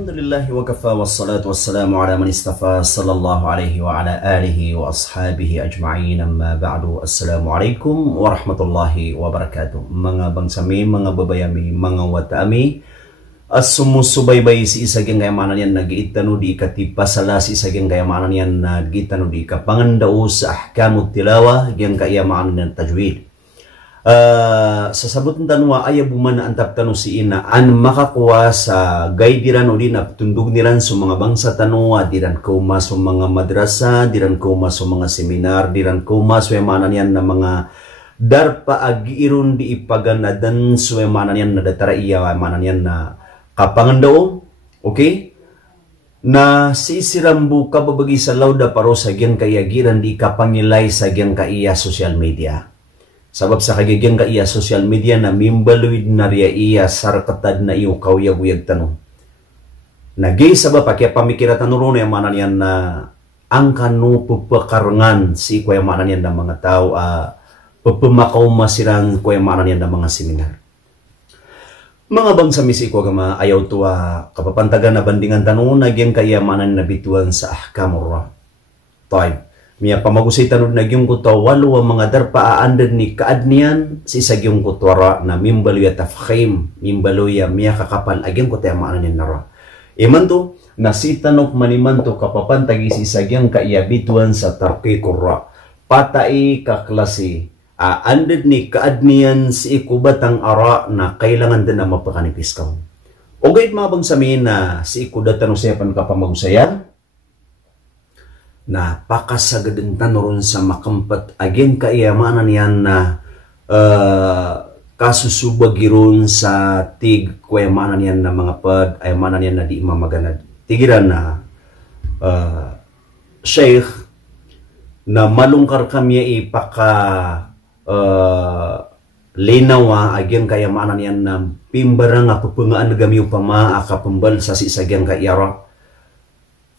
Alhamdulillah wa kafa wassalatu wassalamu ala man istafa sallallahu alaihi wa ala alihi wa ashabihi ajma'in amma ba'du. Assalamualaikum warahmatullahi wabarakatuh. Mga bangsami, mga babayami, mga watami, as-sumusubaybay si isaging kayamanan yan nag-iitano di ikatipasala si isaging kayamanan yan nag-iitano di ikapangandao sa ahkamut tilawa yang kayamanan yan tajwid. Sasabutan tanwa aya bumana antap tanu si ina an makakuha sa gay diran o din tundog niran sa mga bangsa tanwa diran kuma sa mga madrasa, diran kuma sa mga seminar, diran kuma sa manan yan na mga darpa agiirun di ipaganadan sa manan yan na datara iya manan yan na kapangandao, okay? Na sisirambu kababagi sa lauda paro sa gyang kayagiran di kapangilay sa gyang kaiya social media. Sabab sa kagigyan ka iya social media na mimbaluid na riya iya sarkatad na iyo kawyag-uyag tanong. Nagay sabab kaya pamikira tanong na yamanan yan na ang kanu pupakarangan si kuya yamanan yan na mga tao pupumakaw masirang kuya yamanan yan na mga seminar. Mga bangsa misi ko kama ayaw tuwa kapapantagan na bandingan tanong nagyang kayamanan na bituan sa ahkamura. Taib. Miya pamagusay tanod na gyung kutwa walo ang mga darpa aandan ni kaadnian si isa gyung kutwara na mimbaluya tafkhim mimbaluya miya kakapal agyang kutwa maanan ni nara. Iman to nasitanok maniman to kapapantagi si isa gyang kaiyabituan sa tarki kurra patai kaklase aandan ni kaadnian si ikubatang ara na kailangan din na mapakanipis ka. O gayit mga bangsamin na si ikudatan o siya pan kapamagusayan na pakasagadentan ron sa makampat agen kaiyamanan yan na kasusubagiron sa tig kayamanan yan na mga pad ayamanan yan na di mamaganad tigiran na sheikh na malungkar kami ipaka linawa agen kayamanan yan na pimbarang apapungaan na gamiw pama akapambal sa sisagyang kaiyara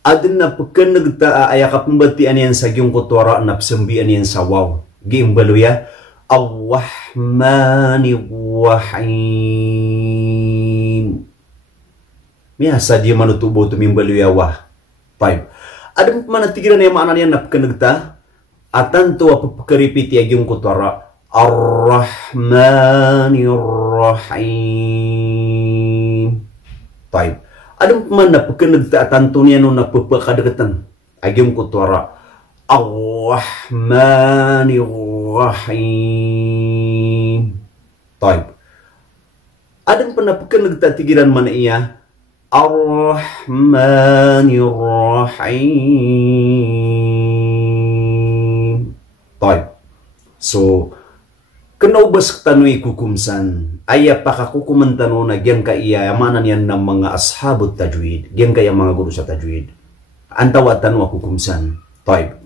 adin na pagkan nagtaa ay kapambatian yan sa gyung kutwara na psambian yan sa wow. Gimbaluya, Ar-Rahmani Rahim. Miya sa di manutubo tumimbaluya wah. 5. Adin manatigiran na yung maanan yan na pagkan nagtaa atan to apapakaripiti ay gyung kutwara Ar-Rahmani Rahim. 5. Adang man na pagkanagtaatan to niya nung napapakadagatan. Agyong kutwara. Ar-Rahmani Rahim. Type. Adang pa na pagkanagtatigiran man iya. Ar-Rahmani Rahim. Type. So, kanaubas tanoi kukumsan aya pakakukuman tano na gyang kaiyamanan yan ng mga ashabut tajwid gyang kaya mga guru sa tajwid antawa tanwa kukumsan type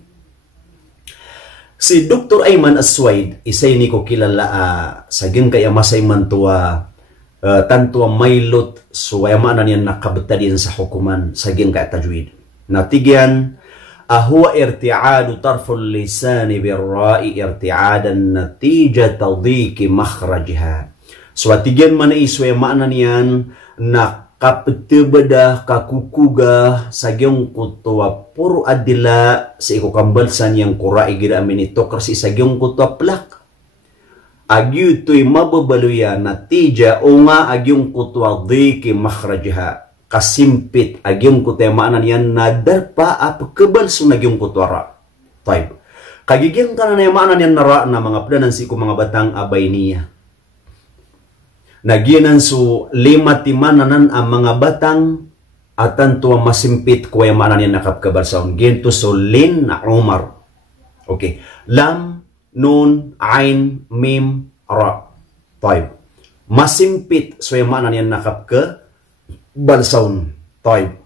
si Dr. Ayman Aswaid isay ni ko kilala sa gyang kaya masay man tuwa tantua mailot so ayamanan yan nakabtadin sa hukuman sa gyang kaya tajwid natigyan هو ارتعاد طرف اللسان بالراء ارتعادا نتيجة ضيق مخرجها. Suatigan man iswe makna niyan na kaptebedah kakukuga sagyong kutwa puro adila sa ikukambalsan yang kura igira aminito kasi sagyong kutwa plak. Agyu to'y mababaluya natija o nga agyong kutwa dhiki makhrajha. Kasimpit agyong kutemaan yan na darpa apakabal so nagyong kutwara. Type. Kagigyan ka na nayamaan yan nara na mga padanan si ko mga batang abay niya. Nagyanan so lima timananan ang mga batang atan tuwa masimpit ko yamaan yan nakapkabal sa gento so lin na umar. Okay. Lam, nun, ain, mim, ra. Type. Masimpit so yamaan yan nakapka balsaun. Taib.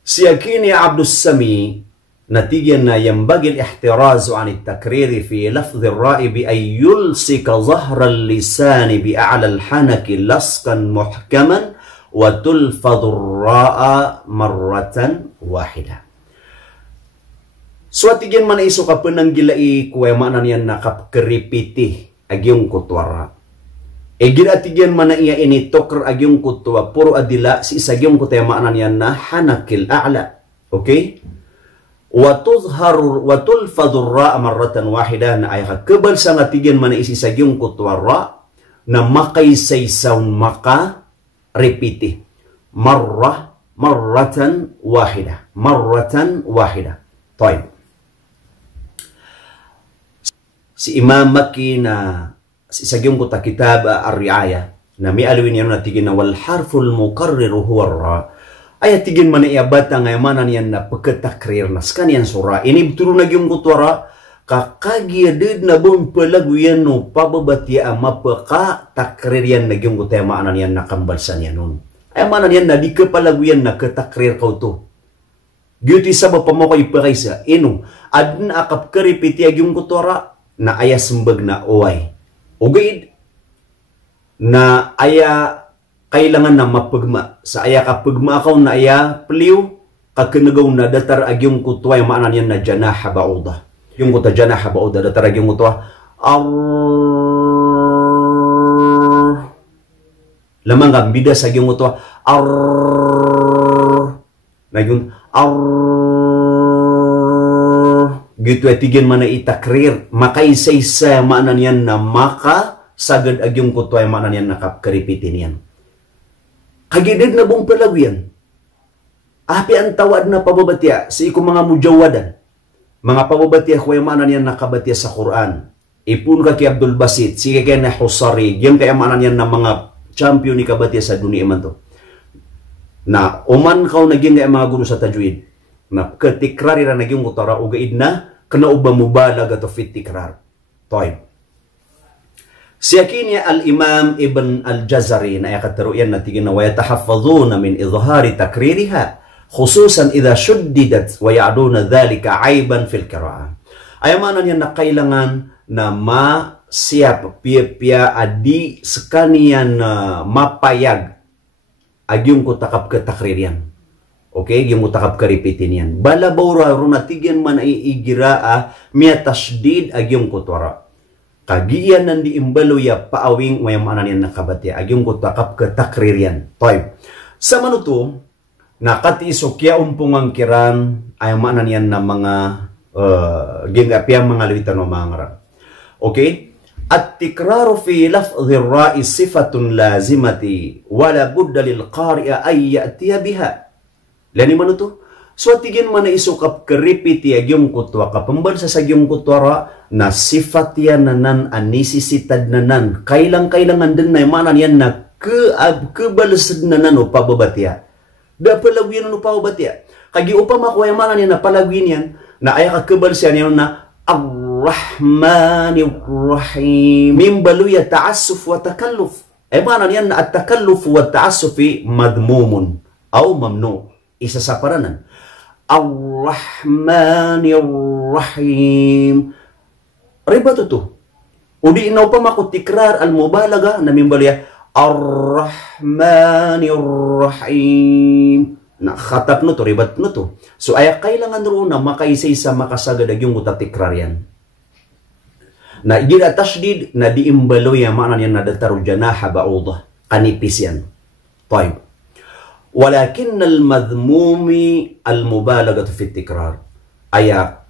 Siyakini Abdus Sami natijan na yambagi al-ihtirazu an at-takriri fi lafdhi ar-ra'i bi ay yulsika zahra al-lisani bi a'la al-hanaki laskan muhkaman wa tulfadhu ar-ra'a marratan wahida. Suatigan man iso ka penanggilai kuya maanan yan nakapkeripiti agyong kutwara. Gira atigian mana iya ini tokr agyong kutwa puro adila si isagyong kutaya maanan yan na hanakil a'la. Okay? Wa tulfadhu ra marratan wahida na ay kakabal sa atigian mana isisagyong kutwa ra na makaysaysaw maka repiti. Marratan wahida. Marratan wahida. Taib. Si Imam Makki na sa gyung ko ta kitab ar-riaya na mi alwin yan natigin na wal harful mukarrir huwa ra ay tigin man iabata nga manan yan na pagkatakrir na skanian sura ini betul na gyung ko ra kakagiadid na bon palagu yan no pababati mapaka takrir yan na gyung ko ta maanan yan na kambalsan yan nun ay manan yan na di kapalagu yan na katakrir ka to gyuti sa bapamo ko ipakaisa ino adna akap karipiti gyung ko ra na ayas sembag na uway ugaid na aya kailangan na mapagma sa aya kapagma akaw na aya pliw kakenagaw na datar agyong kutwa yung maanan yan na janaha bauda yung kuta janaha bauda datar agyong kutwa lamang ka bida sa agyong kutwa nagyong gitu etigen mana itakrir makaisaysa maanan yan na maka sagad agyong kutwa maanan yan nakapkaripitin yan kagidid na bong palagyan api ang tawad na pababatya sa iku mga mujawadan mga pababatya kuya maanan yan nakabatya sa Quran ipun ka kay Abdul Basit sige kay na Husari yung kaya maanan yan na mga champion ni kabatya sa dunia man to na uman kaw naging kaya mga guru sa tajwid na ketikrari na naging utara ugaid na kena ubah mubalag atau fit tikrar. Taib. Siyakinya al-Imam Ibn al-Jazari na yakataruyan na tigin na wayatahaffadhuna min idhari takririha khususan idha shuddidat wa ya'duna dhalika aiban fil qira'ah. Ayamanan yan na kailangan na siap pia adi sekanian mapayag agyong kutakap ketakririan. Okay, yung utakap karipitin yan. Bala baura runatigyan man ay igiraa miya tasdid agyong kutwara. Kagiyan nandi imbalo ya paawing mayamanan yan nakabatya. Agyong kutakap ketakrir yan. Taib. Sa manuto, nakatiisokya umpungang kiran ayamanan yan na mga gingapya mga lawitan o mga ngarang. Okay? At-tikraru fi lafdhi ar-ra'i sifatun lazimati wala budda lil qari'a ay ya'tiya biha. Lani man ito? So atigin man na isukap karipiti agyong kutwa kapambansa sa agyong kutwara na sifat yan nanan anisisitad nanan kailangan din na imanan yan na kebalasad nanan o pababatya da palagwin o pababatya kagi upama ko imanan yan na palagwin yan na ay kakebalasyan yan na Ar-Rahmanir-Rahim mimbaluya ta'assuf wa takalluf imanan yan na at-takalluf wa ta'assufi madmumun aw mamnu isa sa paranan. Ar-Rahmanir-Rahim. Riba to. Udi inaw pa makutikrar al-mubalaga na mimbalya Ar-Rahmanir-Rahim. Nakhatap no to, ribat no to. So ay kailangan roon na makaisa-isa makasagadag yung utatikrar yan. Na gira tashdid na diimbaloy maanan yan na dataru janaha ba'udah. Kanipis yan. Taib. Walakin al-madhmumi al-mubalagatu fi tikrar. Aya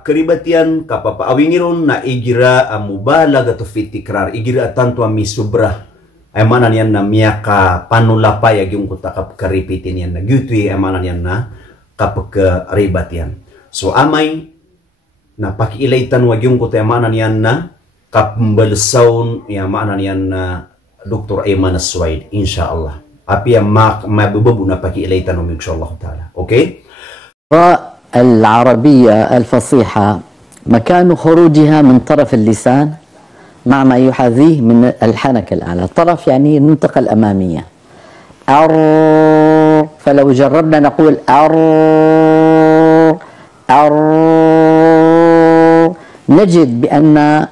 keribatian kapapaawingiron na igira mubalagatu fi tikrar. Igira tanto misubra. Ay manan yan na miyaka panulapay yung kutakap karipitin yan na gyutwi ay manan yan na kapag-ribatian. So amay na pakiilaitan wag yung kutay manan yan na kapambalsawn ya manan yan na Dr. Ayman As-Suwaid insyaallah. Api yang mabubabu na pakiilaitan mo inshallah ta'ala. Okay? العربية الفصيحة مكان خروجها من طرف اللسان مع ما يحاذيه من الحنك الأعلى. الطرف يعني المنطقة الأمامية. أر فلو جربنا نقول أر أر نجد بأن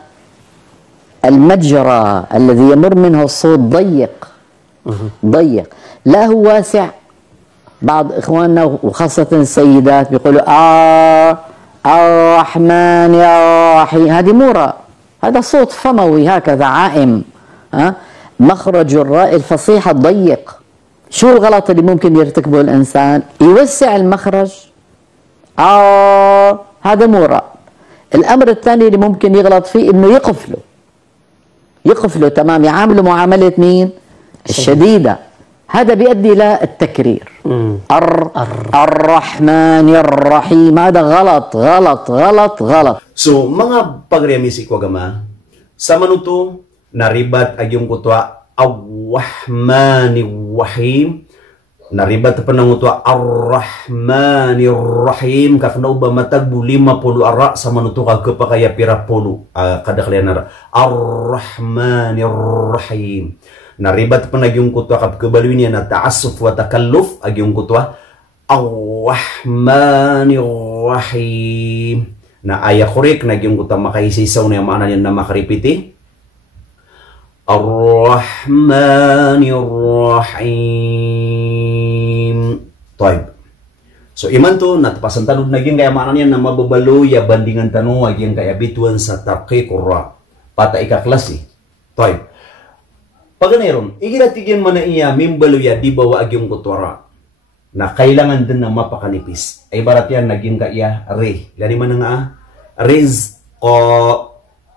المتجر الذي يمر منه الصوت ضيق لا هو واسع. بعض إخواننا وخاصة السيدات بيقولوا الرحمن الرحيم. هذه مورا، هذا صوت فموي هكذا عائم. مخرج الراء الفصيح الضيق. شو الغلط اللي ممكن يرتكبه الإنسان؟ يوسع المخرج. هذا مو راء. الأمر الثاني اللي ممكن يغلط فيه إنه يقفله تمام، يعامله معاملة مين؟ الشديدة. هذا بيؤدي إلى التكرير. الرحمن الرحيم، هذا غلط غلط غلط غلط. So, mga pagremisi ko agama, sa manuto, naribat agyong kutwa, Ar-Rahmanir-Rahim, naribat pa ng kutwa, Ar-Rahmanir-Rahim, kakna ba matagbu 50 ara, sa manuto ka kapakaya pira polo, kadaklian na Ar-Rahmanir-Rahim. Naribat pa nagyong kutwa kap kabaluin niya na ta'asuf wa takalluf agyong kutwa Ar-Rahmanir-Rahim na aya korek nagyong kutwa makaisisaw na yung maana niya na makaripiti Ar-Rahmanir-Rahim. Taib. So iman to natapasan tanod naging kaya maana niya na mababalo ya bandingan tanong agyang kaya bituan sa taqiqura pata ikaklasi. Taib. Paganayon, igiratigyan man na iya mimbaluya di bawa agyong kutwara na kailangan din na mapakanipis. Ay barat yan naging kaya re. Lani man nga rizqa,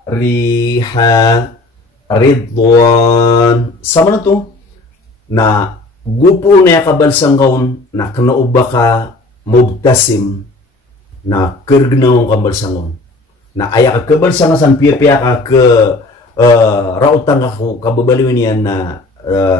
riha, ridwan. Sama na to na gupo na kabalsang kaon na kanauba ka mubtasim na kergnawang kabalsangon. Na aya ka kabalsang san piya ka ke rautang ako kababaliwin yan na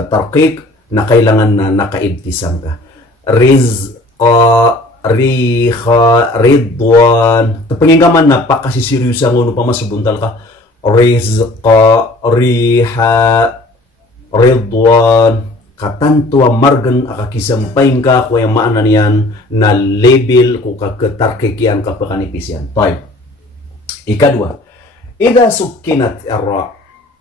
tarqiq na kailangan na nakaibtisam ka. Rizqa, riha, ridwan. Tapanginggaman na pakasisiryosan ko no pa masubuntal ka. Rizqa, riha, ridwan. Katantua margan akakisampain ka kung yung maanan yan na label kung kakatarqiq yan kapakanipis yan. Taib. Ikadua. Ida sukinat arra.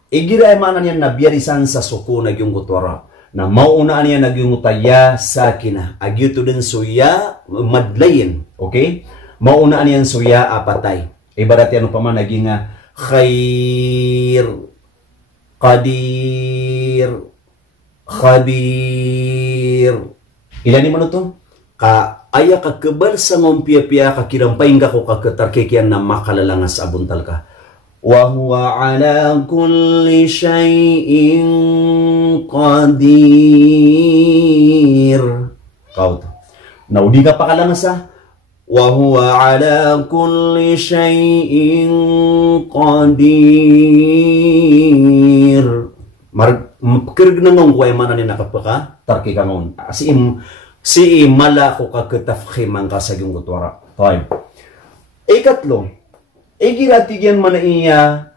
Igira mana niya na biarisan sa suko na yung kutwara. Na maunaan niya nagyong utaya sakina. Agyuto din suya madlayin. Okay? Maunaan niya suya apatay. Ibarat yan pa man naging khair, qadir, khabir. Ilan ni mo to? Aya ka kebal sa ngompiya-piya ka kirampain ka ko kakatarkikian na makalalangas abuntal ka. وهو على كل شيء قدير. Kau tuh. Nah, udi ka pakalangan sa وهو على كل شيء قدير. Kerg nangong kuya mana ni nakapaka tarki kangon. Si mala ko ka ketafkhim ang kasagyung kutwara. Tayo. Ikatlo. Igiratigyan man iya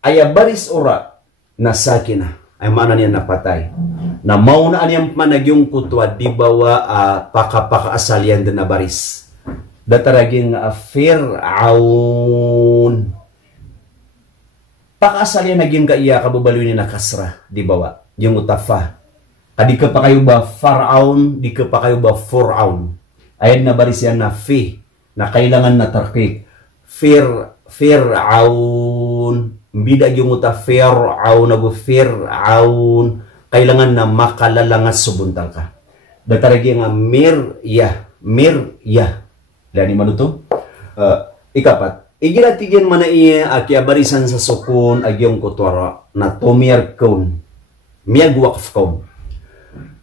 aya baris ora na sakina ay mana niya napatay na maunaan niya managyong kutwa di bawa paka-asalian din na baris dataraging Fir'aun paka-asalian naging kaiya kababaloy ni na kasra di bawa yung utafa adi ka pa kayo ba Faraon di ka pa kayo ba Fir'aun ayan na baris yan na fi na kailangan na tarqiq. Fir'aun. Bida yung uta Fir'aun. Fir'aun. Kailangan na makalalangas subuntal ka. Dataragi nga miryah. Miryah. Lani man ito? Ikapat. Igiratigyan man na iya akya barisan sa sukun agyong kutwara na tumiyar kaun. Miyag waqf kaun.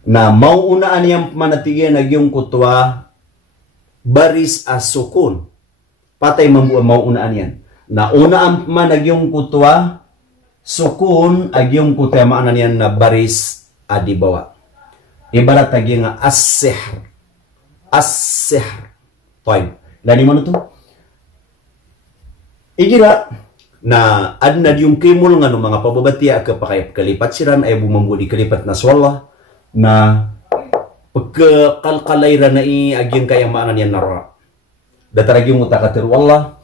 Na mauunaan niyang manatigyan agyong kutwa baris asukun patay mauunaan yan na una ang managyong kutwa sukun agyong kutwa maanan yan na baris adibawa ibarat tagi nga as-sihr tayo lani mo na to igira na adnad yung kimul nga no mga pababatya kapakayap kalipat siran ay bumambudi kalipat na swalla na pagkakalkalayra na aging kayang maanan yan nara. Dataragi mo takatir wallah.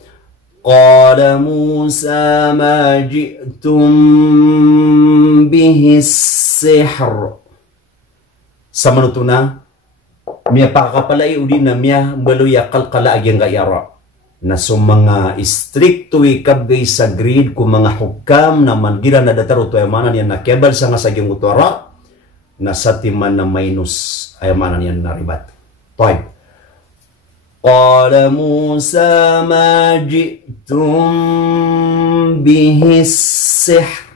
Qala Musa ma ji'tum bihi sihr. Sa manutuna, miya pakakapalay uli na miya baluya kalkala aging kayara. na so mga stricto ikabgay sa grid kung mga hukam na mangira na datar utoyamanan yan na kebal sa nga sa gyung utara na sa timan na minus ayamanan yan na ribat. Toy. Qala Musa ma ji'tum bihis sihr.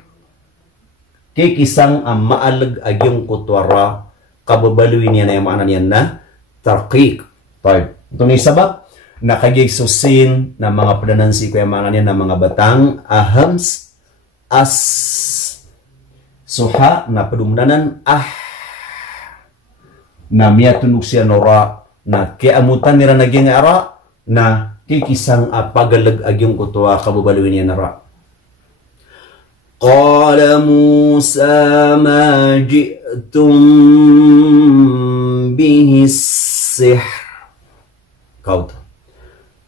Kikisang ang maalag agyong kutwara kababaluin yan ayamanan yan na tarqiq. Toy. Ito ni sabab nakagigsusin na mga pranansi ko ayamanan yan na mga batang ahams as suha na padumdanan na miya tunog siya nora na kiamutan nila naging ara na kikisang pagalag agyong kutuwa kababaluin niya nara. Qala Musa ma ji'tum bihi sihr. Kauto.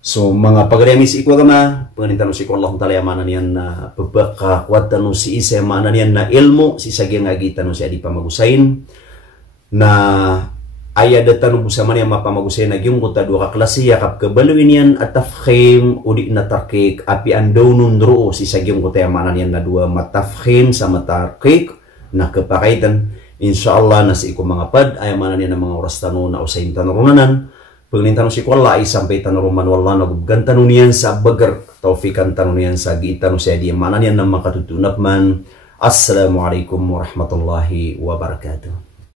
So mga pagremis ikwa kama penganitan si Allah taala yamanan yan na pebaka kuatan si isa yamanan yan na ilmu si sagyang agitan si adi pamagusain na aya datan busaman yang mapamagusain na gyung kota dua kaklase yakap kebaluin yan at tafkhim udi na tarkik api andaw nundro si sagyang kota yamanan yan na dua matafkhim sama tarkik na kepakaitan insyaallah nasi iku mga pad ayamanan yan na mga oras tanu na usain tanurunanan. Pengintan si Allah ay sampai tanuruman wallah naguggan tanunian sa bagar taufikan tanunian sa gitan sa di manan yan na makatutunap man. Assalamualaikum warahmatullahi wabarakatuh.